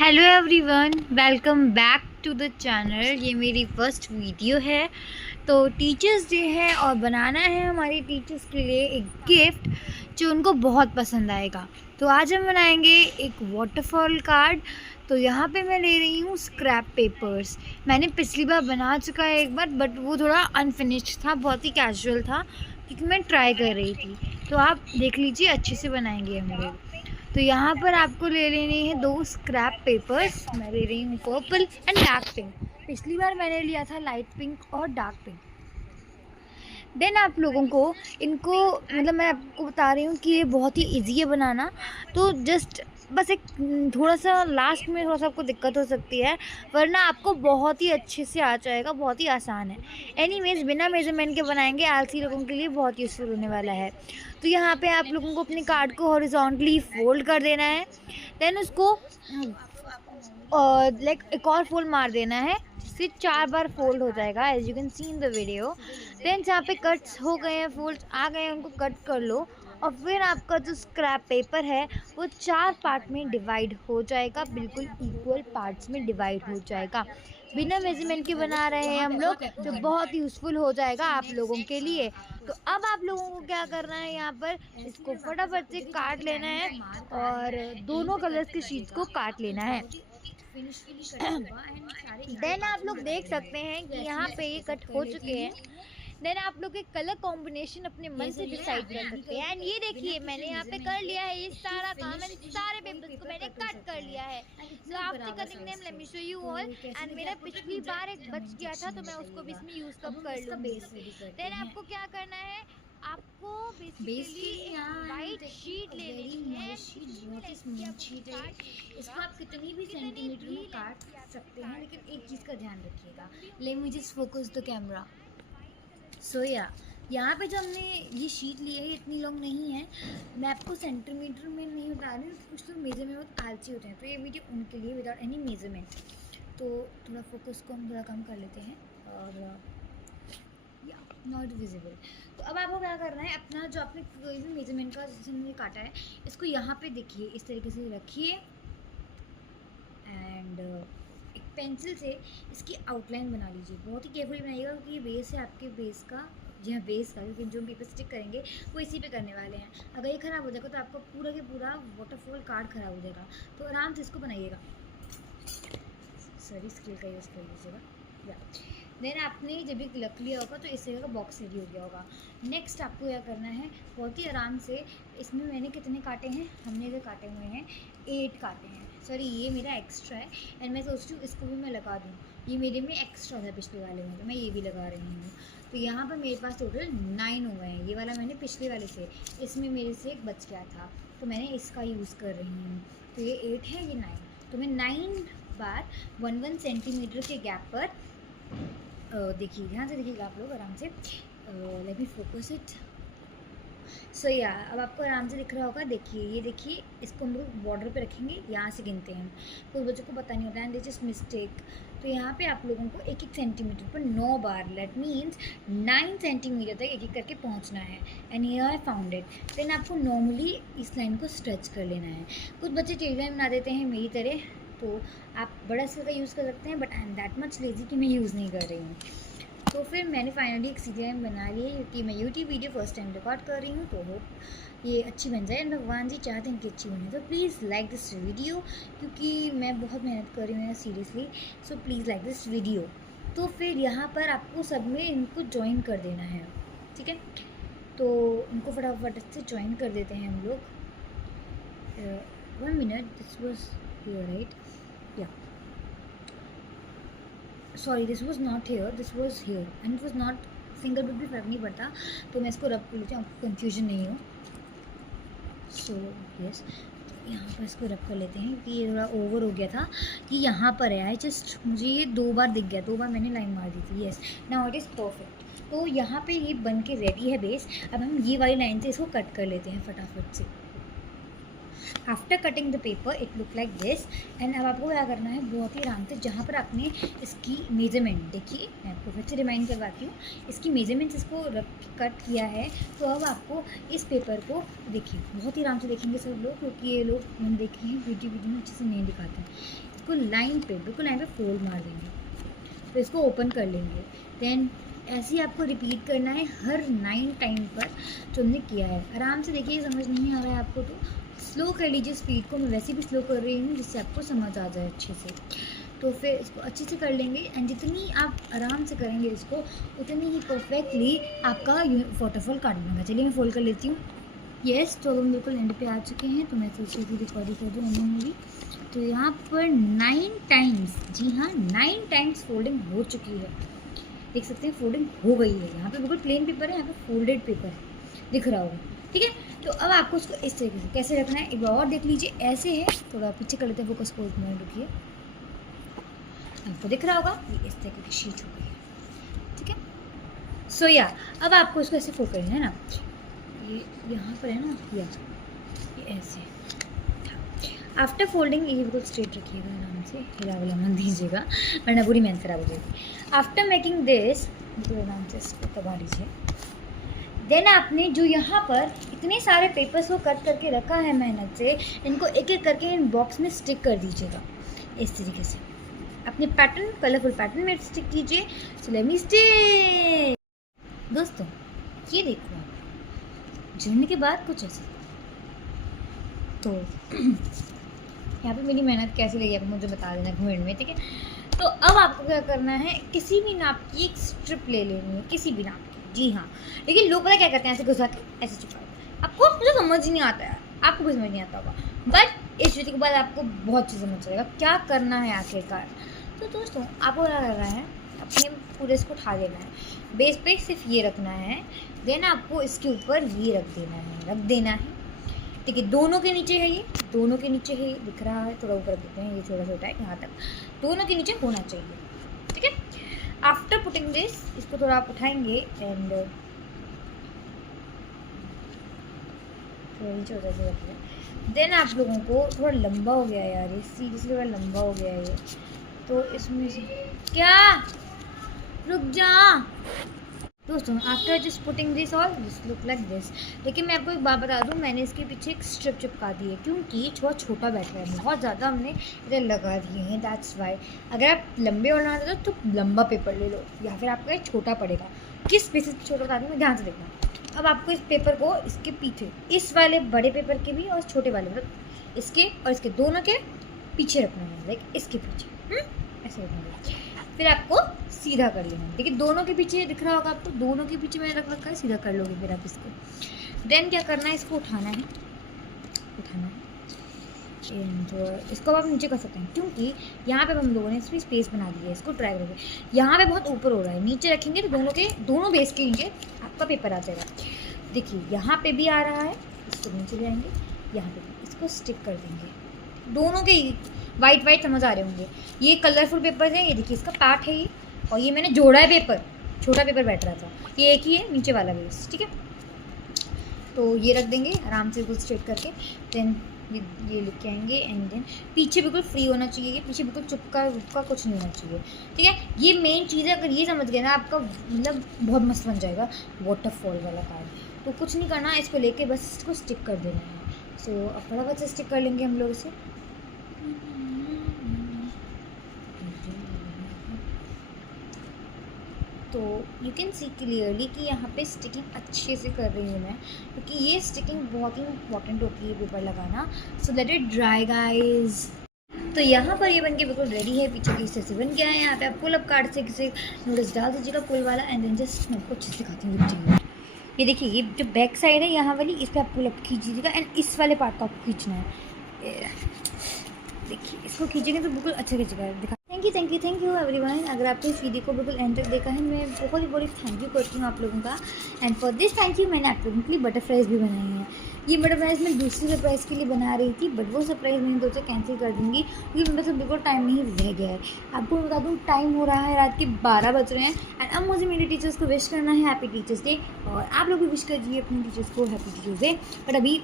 Hello everyone, welcome back to the channel. ये मेरी first video है। तो टीचर्स डे है और बनाना है हमारी टीचर्स के लिए एक गिफ्ट जो उनको बहुत पसंद आएगा। तो आज हम बनाएंगे एक वाटरफॉल कार्ड। तो यहाँ पे मैं ले रही हूँ स्क्रैप पेपर्स। मैंने पिछली बार बना चुका है एक बार, बट वो थोड़ा अनफिनिश्ड था, बहुत ही कैजुअल था क्योंकि मैं ट्राई कर रही थी। तो आप देख लीजिए, अच्छे से बनाएंगे हम लोग। तो यहाँ पर आपको ले लेने हैं 2 स्क्रैप पेपर्स। मैं ले रही हूँ पर्पल एंड डार्क पिंक। पिछली बार मैंने लिया था लाइट पिंक और डार्क पिंक। देन आप लोगों को इनको मैं आपको बता रही हूँ कि ये बहुत ही ईजी है बनाना। तो जस्ट बस एक थोड़ा सा लास्ट में थोड़ा सा आपको दिक्कत हो सकती है, वरना आपको बहुत ही अच्छे से आ जाएगा, बहुत ही आसान है। एनीवेज, बिना मेजरमेंट के बनाएंगे, आलसी लोगों के लिए बहुत यूज़फुल होने वाला है। तो यहाँ पे आप लोगों को अपने कार्ड को हॉरिजॉन्टली फोल्ड कर देना है। देन उसको एक और फोल्ड मार देना है, जिससे 4 बार फोल्ड हो जाएगा, as you can see in the video. Then जहाँ पे कट्स हो गए हैं, फोल्ड आ गए हैं, उनको कट कर लो। और फिर आपका जो स्क्रैप पेपर है वो 4 पार्ट में डिवाइड हो जाएगा, बिल्कुल इक्वल पार्ट्स में डिवाइड हो जाएगा। बिना मेजरमेंट के बना रहे हैं हम लोग, तो बहुत यूज़फुल हो जाएगा आप लोगों के लिए। तो अब आप लोगों को क्या करना है, यहाँ पर इसको फटाफट से काट लेना है और दोनों कलर्स के शीट्स को काट लेना है। देन आप लोग देख सकते हैं कि यहाँ पे ये कट हो चुके हैं। देन आप लोग एक कलर कॉम्बिनेशन अपने मन से डिसाइड कर सकते हैं। एंड ये देखिए, मैंने यहाँ पे कर लिया है ये सारा काम। मैंने सारे पेपर्स को मैंने कट कर लिया है। So after cutting them let me show you all. And मेरा पिछली बार एक बच गया था, तो मैं उसको भी इसमें यूज कर लूँगी। देन आपको क्या करना है, आपको बेसिकली वाइट शीट ले लेनी है। बहुत ही स्मूथ शीट है। इसको आप कितनी भी सेंटीमीटर में काट सकते हैं, लेकिन एक चीज़ का ध्यान रखिएगा। Let me just focus the camera. So यहाँ पे जो हमने ये शीट ली है, ये इतनी लॉन्ग नहीं है। मैं आपको सेंटीमीटर में नहीं बता रही हूँ, कुछ लोग मेजर में बहुत आलसी होते हैं, तो ये वीडियो उनके लिए विदाउट एनी मेजरमेंट। तो थोड़ा फोकस को हम थोड़ा कम कर लेते हैं और नॉट विजिबल। तो अब आपको क्या करना है, अपना जो आपने कोई भी मेजरमेंट का जिसने काटा है, इसको यहाँ पे देखिए, इस तरीके से रखिए एंड एक पेंसिल से इसकी आउटलाइन बना लीजिए। बहुत ही केयरफुली बनाइएगा, क्योंकि ये बेस है आपके बेस का, जी हाँ बेस का, लेकिन जो हम पेपर स्टिक करेंगे वो इसी पे करने वाले हैं। अगर ये ख़राब हो जाएगा तो आपका पूरा के पूरा वाटरफॉल कार्ड ख़राब हो जाएगा। तो आराम से इसको बनाइएगा, सॉरी स्केल का यूज़ कर लीजिएगा। या देन आपने जब भी रख लिया होगा तो इस तरह का बॉक्स रेडी हो गया होगा। नेक्स्ट आपको क्या करना है, बहुत ही आराम से, इसमें मैंने कितने काटे हैं, हमने जो काटे हुए हैं 8 काटे हैं। सॉरी, ये मेरा एक्स्ट्रा है एंड मैं सोचती हूँ इसको भी मैं लगा दूँ। ये मेरे में एक्स्ट्रा था पिछले वाले में, तो मैं ये भी लगा रही हूँ। तो यहाँ पर मेरे पास टोटल 9 हो गए हैं। ये वाला मैंने पिछले वाले से, इसमें मेरे से एक बच गया था, तो मैंने इसका यूज़ कर रही हूँ। तो ये 8 है, ये 9। तो मैं 9 बार 1 सेंटीमीटर के गैप पर, देखिए ध्यान से देखिएगा आप लोग आराम से। Let me focus it. So अब आपको आराम से दिख रहा होगा। देखिए, ये देखिए, इसको हम लोग बॉर्डर पे रखेंगे, यहाँ से गिनते हैं। कुछ बच्चों को पता नहीं होता है, दिस इज मिस्टेक। तो यहाँ पे आप लोगों को 1-1 सेंटीमीटर पर 9 बार, लेट मीन्स 9 सेंटीमीटर तक एक एक करके पहुँचना है। एंड ये आई फाउंड इट। देन आपको नॉर्मली इस लाइन को स्ट्रेच कर लेना है। कुछ बच्चे टेढ़ी लाइन बना देते हैं मेरी तरह, तो आप बड़ा स्केल का यूज़ कर सकते हैं, but I am that much lazy कि मैं यूज़ नहीं कर रही हूँ। तो फिर मैंने फाइनली एक सीधी लाइन बना ली है, क्योंकि मैं YouTube video first time record कर रही हूँ, तो होप ये अच्छी बन जाए। एंड भगवान जी चाहते हैं कि अच्छी बने, तो प्लीज़ लाइक दिस वीडियो, क्योंकि मैं बहुत मेहनत कर रही हूँ seriously. So please like this video. तो फिर यहाँ पर आपको सब में इनको ज्वाइन कर देना है, ठीक है। तो इनको फटाफट से ज्वाइन कर देते हैं हम लोग। 1 minute, this was here right, या sorry this was not here, this was here and it was not single bit भी फर्क नहीं पड़ता। तो मैं इसको रब कर लेती हूँ, आपको कन्फ्यूजन नहीं हो। सो यस, यहाँ पर इसको रब कर लेते हैं, कि ये थोड़ा ओवर हो गया था, कि यहाँ पर है। आई जस्ट, मुझे ये 2 बार दिख गया, 2 बार मैंने लाइन मार दी थी। Yes, now it is perfect. तो यहाँ पे ये बन के रेडी है बेस। अब हम ये वाली लाइन से इसको कट कर लेते हैं फटाफट से। After cutting the paper it look like this. And अब आपको क्या करना है, बहुत ही आराम से जहाँ पर आपने इसकी मेजरमेंट देखिए, मैं आपको फिर से रिमाइंड करवाती हूँ, इसकी मेजरमेंट्स इसको कट किया है। तो अब आपको इस पेपर को देखिए, बहुत ही आराम से देखेंगे सब लोग, क्योंकि ये लोग मैंने देखे हैं वीडियो में अच्छे से नहीं दिखाते हैं। इसको लाइन पे, बिल्कुल लाइन पे फोल्ड मार देंगे, तो इसको ओपन कर लेंगे। देन ऐसे ही आपको रिपीट करना है हर 9 टाइम पर जो हमने किया है। आराम से देखिए, समझ नहीं आ रहा है आपको तो स्लो कर लीजिए स्पीड को, मैं वैसे भी स्लो कर रही हूँ जिससे आपको समझ आ जाए अच्छे से। तो फिर इसको अच्छे से कर लेंगे, एंड जितनी आप आराम से करेंगे इसको उतनी ही परफेक्टली आपका वाटरफॉल काट बनेगा। चलिए मैं फोल्ड कर लेती हूँ। येस, तो हम बिल्कुल एंड पे आ चुके हैं, तो मैं सोच रही थी रिकॉर्डिंग कर दूँ अभी भी। तो यहाँ पर 9 टाइम्स, जी हाँ 9 टाइम्स फोल्डिंग हो चुकी है, देख सकते हैं फोल्डिंग हो गई है। यहाँ पे बिल्कुल प्लेन पेपर है, यहाँ पे फोल्डेड पेपर है, दिख रहा होगा, ठीक है। तो अब आपको उसको इस तरीके से कैसे रखना है एक बार और देख लीजिए। ऐसे है, थोड़ा पीछे कर लेते हैं फोकस को, में रुकिए, आपको दिख रहा होगा ये इस तरीके की शीट हो गई है, ठीक है। सो या अब आपको इसको ऐसे फोल्ड करना है ना, ये यहाँ पर है ना, ये ऐसे। आफ्टर फोल्डिंग ये बिल्कुल स्ट्रेट रखिएगा, आराम से हिला विला मत दीजिएगा वरना पूरी मेहनत खराब हो जाएगी। आफ्टर मेकिंग दिस बिल्कुल आराम से इसको दबा लीजिए। देन आपने जो यहाँ पर इतने सारे पेपर्स को कट करके रखा है मेहनत से, इनको एक एक करके इन बॉक्स में स्टिक कर दीजिएगा इस तरीके से। अपने पैटर्न, कलरफुल पैटर्न में स्टिक कीजिए। So let me stick. दोस्तों ये देखो, आप जुड़ने के बाद कुछ ऐसे, तो यहाँ पे मेरी मेहनत कैसी लगी आप मुझे बता देना कमेंट में, ठीक है। तो अब आपको क्या करना है, किसी भी नाप की एक स्ट्रिप ले लेनी है, किसी भी नाप की, जी हाँ। लेकिन लोग पता क्या करते हैं, ऐसे घुसा के ऐसे चिपका देते हैं। आपको मुझे समझ ही नहीं आता है, आपको भी समझ नहीं आता होगा, बट इस वीडियो के बाद आपको बहुत चीज़ समझ जाएगा क्या करना है आखिरकार। तो दोस्तों आपको क्या करना है, अपने पूरे इसको उठा देना है, बेस पे सिर्फ ये रखना है। देन आपको इसके ऊपर ये रख देना है, ठीक है। दोनों के नीचे है, ये दोनों के नीचे है, दिख रहा है, थोड़ा ऊपर देते हैं, ये थोड़ा छोटा है, यहाँ तक दोनों के नीचे होना चाहिए, ठीक है। आफ्टर पुटिंग दिस, इसको थोड़ा आप उठाएंगे एंड थोड़ा नीचे हो जाएगा। देन आप लोगों को थोड़ा लंबा हो गया यार, ये सीरियसली थोड़ा लंबा हो गया ये, तो इसमें से क्या, रुक जा दोस्तों। After just putting this all this look like this. लेकिन मैं आपको एक बात बता दूं, मैंने इसके पीछे एक स्ट्रिप चिपका दी है, क्योंकि थोड़ा छोटा बैठ रहा है, बहुत ज़्यादा हमने इधर लगा दिए हैं, दैट्स वाई। अगर आप लंबे और ना तो लंबा पेपर ले लो, या फिर आपका एक छोटा पड़ेगा। किस बेसिस पे छोटा बता दूँ मैं, ध्यान से देखना। अब आपको इस पेपर को इसके पीछे, इस वाले बड़े पेपर के भी और छोटे वाले, मतलब इसके और इसके दोनों के पीछे रखना है, लाइक इसके पीछे ऐसे रखना है। फिर आपको सीधा कर लेना है, देखिए दोनों के पीछे दिख रहा होगा आपको, दोनों के पीछे मैंने रख रखा है, सीधा कर लोगे फिर आप इसको। देन क्या करना है, इसको उठाना है एंड इसको आप नीचे कर सकते हैं, क्योंकि यहाँ पे हम लोगों ने इसमें स्पेस बना दी है। इसको ट्राई करेंगे, यहाँ पे बहुत ऊपर हो रहा है, नीचे रखेंगे तो दोनों बेस के नीचे आपका पेपर आ जाएगा। देखिए यहाँ पे भी आ रहा है, इसको नीचे ले आएंगे, यहाँ पे भी इसको स्टिक कर देंगे, दोनों के वाइट समझ आ रहे होंगे। ये कलरफुल पेपर है, ये देखिए इसका पार्ट है ये, और ये मैंने जोड़ा है पेपर, छोटा पेपर बैठ रहा था, ये एक ही है नीचे वाला बेस, ठीक है। तो ये रख देंगे आराम से, बिल्कुल स्ट्रेट करके। देन ये लेके आएंगे एंड देन पीछे बिल्कुल फ्री होना चाहिए, ये पीछे बिल्कुल चुपका कुछ नहीं होना चाहिए, ठीक है। ये मेन चीज़ है, अगर ये समझ गए ना आपका मतलब बहुत मस्त बन जाएगा वाटरफॉल वाला कार्ड। तो कुछ नहीं करना, इसको लेके बस इसको स्टिक कर देना है। सो अब फटाफट से स्टिक कर लेंगे हम लोग इसे। तो यू कैन सी क्लियरली कि यहाँ पे स्टिकिंग अच्छे से कर रही हूँ मैं, क्योंकि ये स्टिकिंग बहुत ही इंपॉर्टेंट होती है पेपर लगाना। So let it dry guys. तो यहाँ पर ये बनके बिल्कुल रेडी है, पीछे की हिस्से से बन गया है। यहाँ पे आप पुल अप कार्ड से किसी नूडल्स डाल दीजिएगा पुल वाला, एंड देन जस्ट मैं आपको अच्छे से दिखाती हूँ। ये देखिए, ये जो बैक साइड है यहाँ वाली, इस पर आप पुल अप खींचीजिएगा एंड इस वाले पार्ट को आपको खींचना है। देखिए इसको खींचेंगे तो बिल्कुल अच्छा खींचेगा। दिखा, थैंक यू एवरीवन। अगर आपने इस वीडियो को बिल्कुल एंड तक देखा है, मैं बहुत ही थैंक यू करती हूँ आप लोगों का। And for this thank you, मैंने आप लोगों के लिए बटरफ्लाइज भी बनाई हैं। ये बटरफ्लाइज मैं दूसरी सरप्राइज़ के लिए बना रही थी, बट वो सरप्राइज़ मैंने सोचा कैंसिल कर दूँगी, क्योंकि मेरे से बिल्कुल टाइम नहीं रह गया है। आपको बता दूँ, टाइम हो रहा है रात के 12 बज रहे हैं, एंड अब मुझे मेरे टीचर्स को विश करना है हैप्पी टीचर्स डे, और आप लोग भी विश कर दीजिए अपने टीचर्स को हैप्पी टीचर्स डे। बट अभी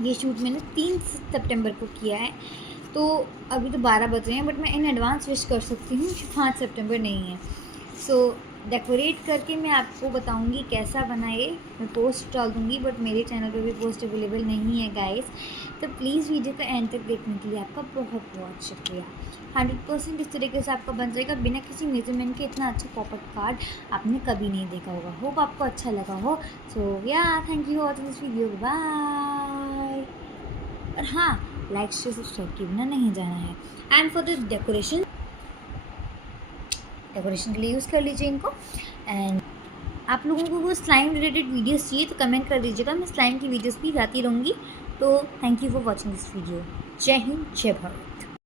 ये शूट मैंने 3 सितंबर को किया है, तो अभी तो 12 बज रहे हैं, बट मैं इन एडवांस विश कर सकती हूँ कि 5 सितंबर नहीं है। सो डेकोरेट करके मैं आपको बताऊंगी कैसा बना ये, मैं पोस्ट डाल दूँगी, बट मेरे चैनल पे भी पोस्ट अवेलेबल नहीं है गाइस। तो प्लीज़ वीडियो का एंड तक देखने के लिए आपका बहुत बहुत शुक्रिया। 100% इस तरीके से आपका बन जाएगा बिना किसी मेजरमेंट के। इतना अच्छा पॉपअप कार्ड आपने कभी नहीं देखा होगा। होप आपको अच्छा लगा हो। So yeah thank you for watching this video, bye. और हाँ, लाइक शेयर सब्सक्राइब किए बिना नहीं जाना है। एंड फॉर द डेकोरेशन के लिए यूज़ कर लीजिए इनको। एंड आप लोगों को वो स्लाइम रिलेटेड वीडियोस चाहिए तो कमेंट कर दीजिएगा, मैं स्लाइम की वीडियोस भी लाती रहूँगी। तो thank you for watching this video. जय हिंद, जय भारत।